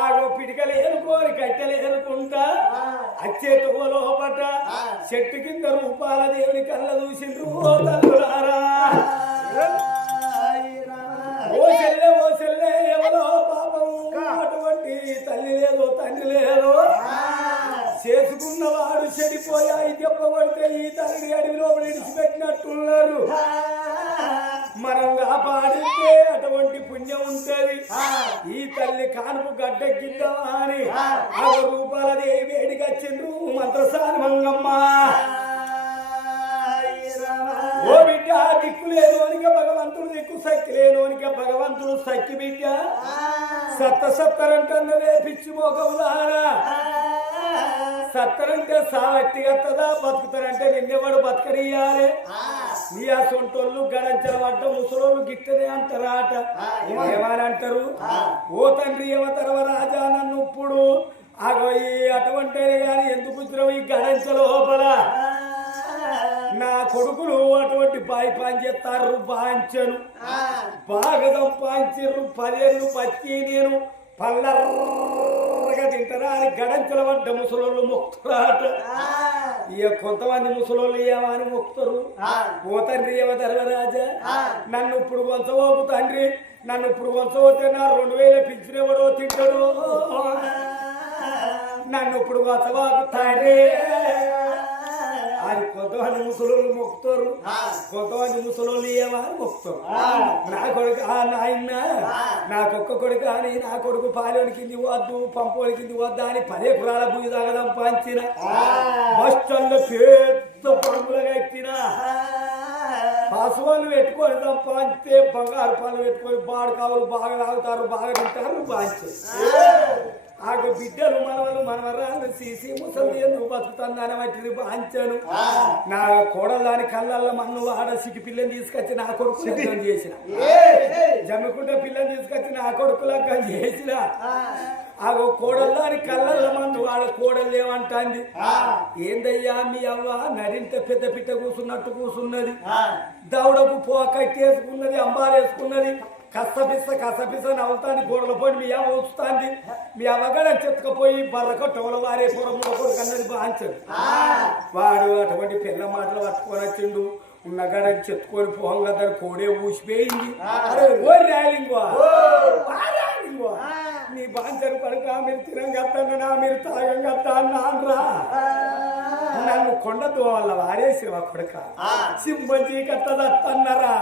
ఆగో పిడికలు ఏరుకోని కట్టెలు ఏరుకుంటా అచ్చే లోపట చెట్టు కింద రూపాల దేవుని కళ్ళ చూసిండ్రు ఓ తల్లులారా. ఓ చెల్లె ఓ చెల్లె ఎవరో పాపం. అటువంటి తల్లి లేదు తండ్రి లేదు. చేసుకున్నవాడు చెడిపోయాయి చెప్పబడితే మనం కాపాడితే అటువంటి పుణ్యం ఉంటది. ఈ తల్లి కానుపు గడ్డెక్కిద్దామా అని ఆ. రూపాల దేవి వేడికి వచ్చిండ్రు మంత్రసాని మంగమ్మ ఓ బిడ్డ దిక్కు లేనోనిక భగవంతుడు దిక్కు సక్కి లేనోనిక భగవంతుడు సక్కి బిడ్డ. సత్త సత్తరంటన్నదే పిచ్చి మోకములారా సత్తరంటే సావట్టి కత్తదా బతుకుతారంటే నిన్నెవాడు బతకనియాలి నీ ఆ సొంటోళ్ళు గడంచల పడ్డ ముసలోళ్ళు గిట్టనే అంటారాట. ఏమని? అంటారు ఓ తండ్రి ఏమతరవ రాజా నన్ను ఇప్పుడు. అగో ఈ అటువంటి గాని ఎందుకు వచ్చినావు ఈ గడంచల లోపల? నా కొడుకులు అటువంటి బాయి పని చేస్తారు బాంచను. బాగా సంపాదించారు పదేళ్ళు బతికి నేను. పల్లర్రగా తింటారా అని గడంచల పడ్డ ముసలోళ్ళు మొక్కుతారట. ఇక కొంతమంది ముసలోళ్ళు ఏమని మొక్కుతారు. ఓ తండ్రి ఏమో ధర్మరాజా? నన్ను ఇప్పుడు కొంచవోపు తండ్రి. నన్ను ఇప్పుడు కొంచవోతే నా రెండు వేల పిలిచినవాడో తింటాడు. నన్ను ఇప్పుడు కొంచవాకు తండ్రి. అది కొంతమంది ముసలోళ్ళు మొక్కుతారు. కొంతమంది ముసలోళ్ళు ఏమని మొక్కుతారు? నా కొడుకు ఆ నాయన నాకొక్క కొడుకు అని నా కొడుకు పాలోని కింది వద్దు పంపోని కింది వద్దా అని పదే పురాల భూమి తాగడం పంచిన. బస్టల్లో పెద్ద పంపులుగా ఎత్తిన పశువులు పెట్టుకొని సంపాదిస్తే బంగారు పనులు పెట్టుకొని బాడు కావులు బాగా తాగుతారు బాగా తింటారు బాంచే ఆ బిడ్డలు మనవలు మనవరాలు సీసి ముసలి ఎందుకు బతుకుతుందని వాటిని బాంచాను నా కోడలు దాని కళ్ళల్లో మన్ను ఆడ సిటి పిల్లని తీసుకొచ్చి నా కొడుకు లగ్గం చేసిన. జమ్మికుంట పిల్లని తీసుకొచ్చి నా కొడుకు లగ్గం చేసిన. ఆ. కోడలు దాని కళ్ళల్లో మన్ను ఆడ కోడలు ఏమంటాంది? ఏందయ్యా మీ అవ్వ నడింత పెద్ద పిట్ట కూసున్నట్టు కూసున్నది? దౌడకు పో కట్టేసుకున్నది అంబారేసుకున్నది కసపిస కసపిస నవ్వుతాంది గోడల పోయి మీ అమ్మ ఉంచుతాంది మీ అమ్మగడ చెత్తకపోయి బర్ర కొట్టవల వారే పొరము ఒకరు కన్నది బాంచదు వాడు అటువంటి పిల్ల మాటలు పట్టుకొని వచ్చిండు. ఉన్న గడ చెత్తుకొని పోంగా దాని కోడే ఊసిపోయింది. ఓ ర్యాలింగో నీ బాంచరు పడక మీరు తినంగత్తాను నా మీరు తాగంగత్తా నాన్రా నన్ను కొండ దోవల్ల వారేసివా కొడక. సింపంచి కత్తదత్తన్నరా?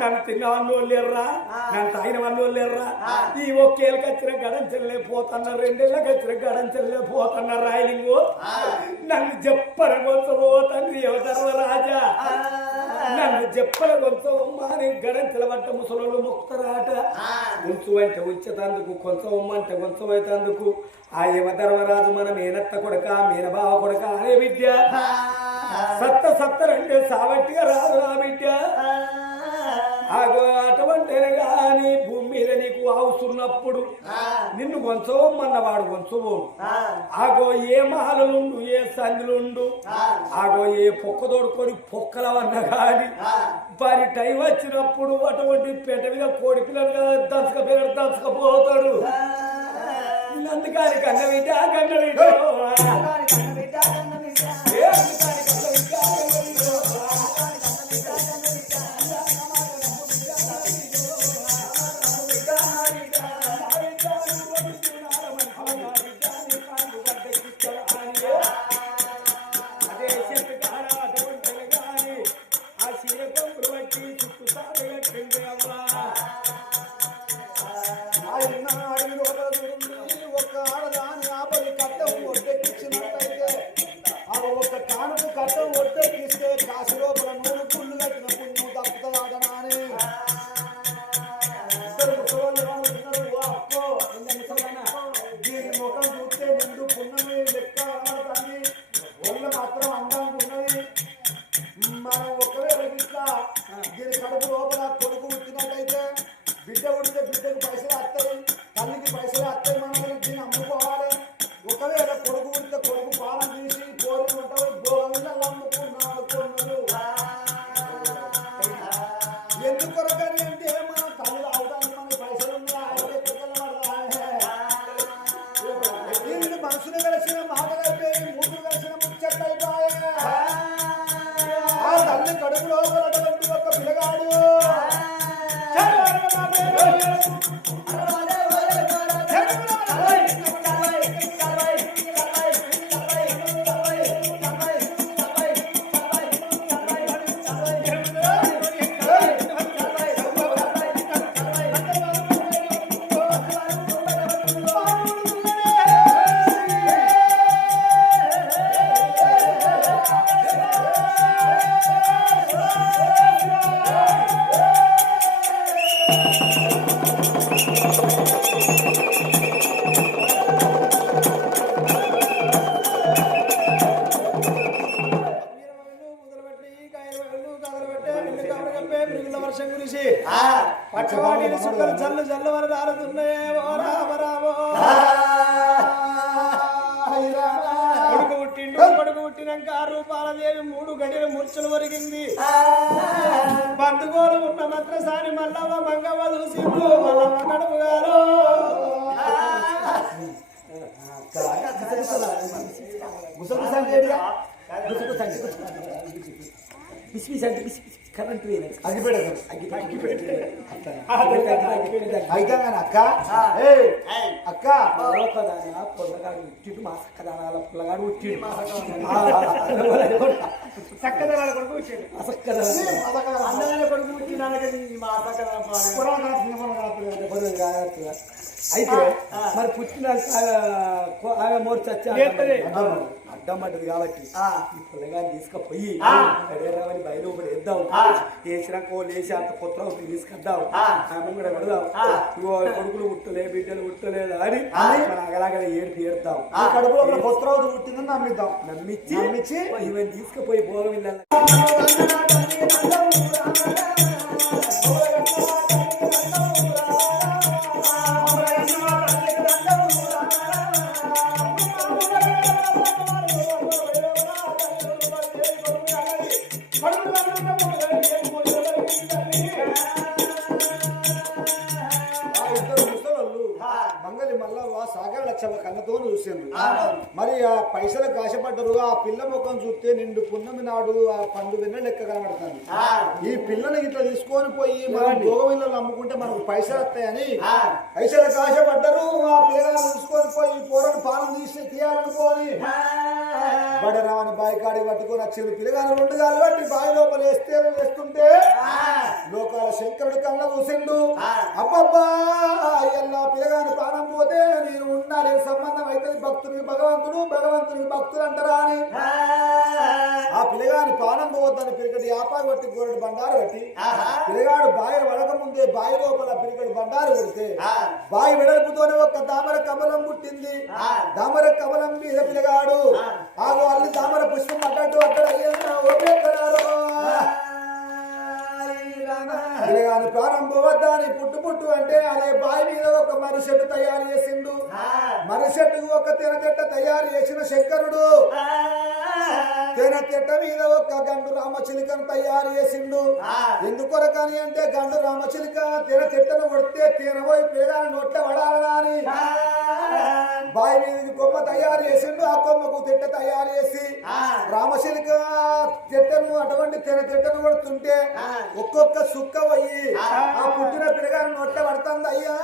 నన్ను తిన్న వాళ్ళు లేర్రా నన్ను తాగిన వాళ్ళు లేర్రా ఈ ఒకేళ్ళకి వచ్చిన గడంచెల్లే పోతున్నారు రెండేళ్ళకి వచ్చిన గడంచెల్లే పోతున్నారు రాయలింగు. నన్ను చెప్పర కొంచెమో తండ్రి ధర్మరాజా? నన్ను చెప్పల కొంచెం అని గడంచెల పట్ట ముసలోళ్ళు మొక్కుతారాట ఉంచు అంటే ఉంచేతందుకు కొంచెం అంటే కొంచెం అయితందుకు ఆ యమధర్మరాజు మన మేనత్త కొడక మీనబావ కొడక అనే విద్య సత్త సత్త రెండు సావట్టిగా రాదు నా బిడ్డ. ఆగో అటువంటి నీకు అవసరన్నప్పుడు నిన్ను వంచవమ్మన్నవాడు వంచబోడు ఆగో ఏ మహలుండు ఏ సందులుండు ఆగో ఏ పొక్క తోడుకొని పొక్కలవన్న గాని వారి టైం వచ్చినప్పుడు అటువంటి పెట్ట మీద కోడి పిల్లలుగా దంచక పిల్లలు దంచకపోతాడు అందుకని కన్న విద్య కూడా అత్తయ్య మనవలు అమ్ముకోవాలి ఒకవేళ కొడుకు ఉంటే కొడుకు పాలన తీసి కోరిక ఉంటారు గోవిందలు అమ్ముకున్నాడు కొన్నారు ఎందుకొరకని అంటే మన తల్లి అవుతాను మన పైసలు మనసును కలిసిన మాట కలిపేది మూతులు కలిసిన ముచ్చట్లు అయిపోయా ఆ తల్లి కడుపు లోపలటువంటి ఒక పిల్లగాడు ఆ రూపాలదేవి మూడు గడియల మూర్చలు ఒరిగింది. బంధుగోలు ఉన్న మంత్రసాని మల్లవ్వ మంగవ్వ చూసిండు మల్లవ్వ కడుపు గారు బిస్మిస్ అంటే బిస్మిస్ కరెంట్ అగ్గిపెట్టి. అయితే అక్క. అక్క పొలగాడు పుట్టిండు మా సక్కదానాల పొలగాడు పుట్టిండు చక్కదనాల కొడుకు వచ్చాడు అందమైన కొడుకు పుట్టినానని మా అయితే మరి పుట్టిన ఆమె మోర్చి లేపుతుంది. అడ్డం పడ్డది కాబట్టి ఈ పొలగాన్ని తీసుకుపోయి ఆ. కడేరామని బయలు ఒకటి వేద్దాం ఆ. వేసినాక లేచి అంత పుత్రం తీసుకొద్దాం ఆ. ఆమె కూడా పెడదాం ఆ. ఇగో కొడుకులు పుట్టలే బిడ్డలు పుట్టలేదు అని ఆ. అగలాగల ఏడుపు ఏడుతాం ఈ కడుపులో పుత్రవతి పుట్టిందని నమ్మిద్దాం నమ్మించి నమ్మించి ఈమె తీసుకుపోయి భోగం ఇళ్ళ లక్షల కన్నతో చూసిండ్రు. మరి ఆ పైసలకు ఆశపడ్డరు ఆ పిల్ల ముఖం చూస్తే నిండు పున్నమి నాడు ఆ పండు వెన్న లెక్క కనబడుతుంది. ఈ పిల్లని ఇట్లా తీసుకొని పోయి మనం భోగవిల్లలు అమ్ముకుంటే మనకు పైసలు వస్తాయని పైసలకు ఆశపడ్డరు ఆ పిల్లగాన్ని తీసుకొని పోయి పోరని పాలన తీసి తీయాలనుకోని బడరామని బాయి కాడి పట్టుకొని వచ్చింది పిల్లగాని రెండు గాలు పట్టి బావి లోపల వేస్తే వేస్తుంటే లోకాల శంకరుడు కళ్ళ చూసిండు. అబ్బబ్బా అయితే భక్తునికి భగవంతుడు భగవంతునికి భక్తులు అంటారా అని? ఆ పిల్లగాని ప్రాణం పోవద్దని పిరికటి ఆపాకు పట్టి గోరెడు బండారు కట్టి పిల్లగాడు బావి వడక ముందే బావి లోపల పిరికటి బండారు పెడితే బావి వెడల్పుతోనే ఒక దామర కమలం పుట్టింది. దామర కమలం మీద పిల్లగాడు ఆగు అల్లి దామర పుష్పం అడ్డట్టు అక్కడ పిల్లగాని ప్రారంభం వద్దని పుట్టు పుట్టు అంటే అదే బావి మీద ఒక మర్రి చెట్టు తయారు చేసిండు. చెట్టుకు ఒక తిన చెట్ట తయారు చేసిన శంకరుడు. తేన చెట్ట మీద ఒక గండు రామచిలికను తయారు చేసిండు. ఎందుకొరకని అంటే గండు రామచిలిక తేన చెట్టను కొడితే తేనపోయి పేదాన్ని నొట్ట పడాలని బావి మీదకి కొమ్మ తయారు చేసిండు ఆ కొమ్మకు తిట్ట తయారు చేసి. రామచిలిక చెట్టను అటువంటి తెర చెట్టను కొడుతుంటే ఒక్కొక్క సుక్క పోయి ఆ. పుట్టిన పిల్లగాని నొట్ట పడుతుంది అయ్యా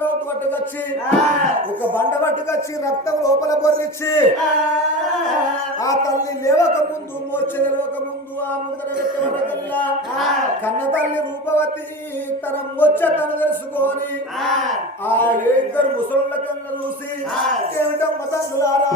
పుత్రవతి పట్టుకొచ్చి ఒక బండ పట్టుకొచ్చి రక్తం లోపల బొర్రిచ్చి ఆ. తల్లి లేవక ముందు మోర్చ లేవక ముందు ఆ. ముందర కన్న తల్లి రూపవతి తన మొచ్చ తను తెలుసుకొని ఆ. ఇద్దరు ముసలుల కన్న చూసి ఏమిటమ్మ తల్లులారా